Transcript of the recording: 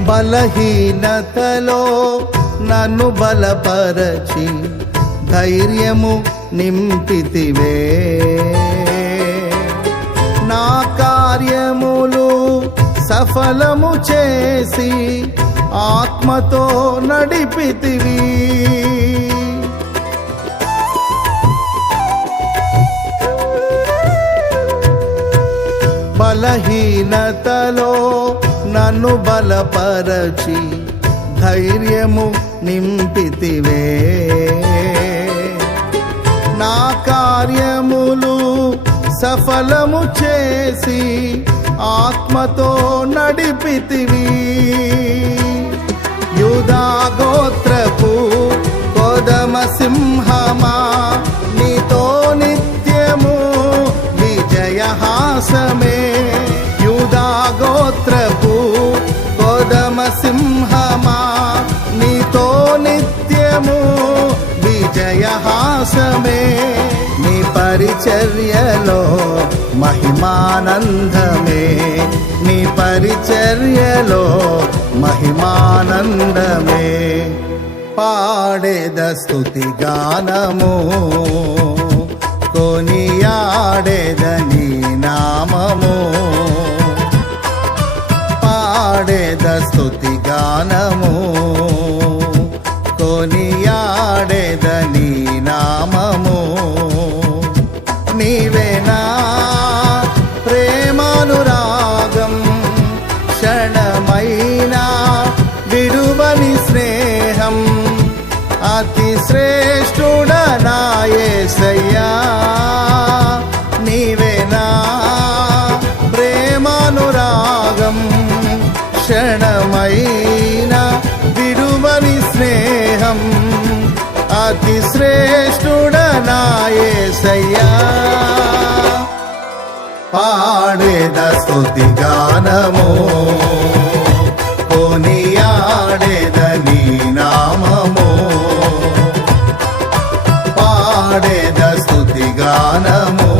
బలహీనతలో నన్ను బలపరచి ధైర్యము నింపితివే. నా కార్యములు సఫలము చేసి ఆత్మతో నడిపితివి. బలహీనతలో నన్ను బలపరచి ధైర్యము నింపితివే. నా కార్యములు సఫలము చేసి ఆత్మతో నడిపితివి. యూదా గోత్రపు కొదమ సింహమా, నీతో నిత్యము విజయహాసమే. యూదా గోత్రపు కొదమ సింహమా, నీతో నిత్యము విజయహాసమే. నీ పరిచర్యలో మహిమానందమే, నీ పరిచర్యలో మహిమానందమే. పాడేద స్తుతి గానము, కొనియాడేద నీ నామము. పాడేద స్తుతి గానము, కొనియాడేద నీ నామము. నీవేనా ప్రేమానురాగం, క్షణమైనా విడువని స్నేహం. అతి శ్రేష్ఠుడనా యేసయ్యా, నీవేనా ప్రేమానురాగం, క్షణమైనా విడువని స్నేహం. అతి శ్రేష్ఠుడనా యేసయ్యా. పాడేద స్తుతి గానము, కొనియాడేద నీ నామము. పాడేద స్తుతి గానము,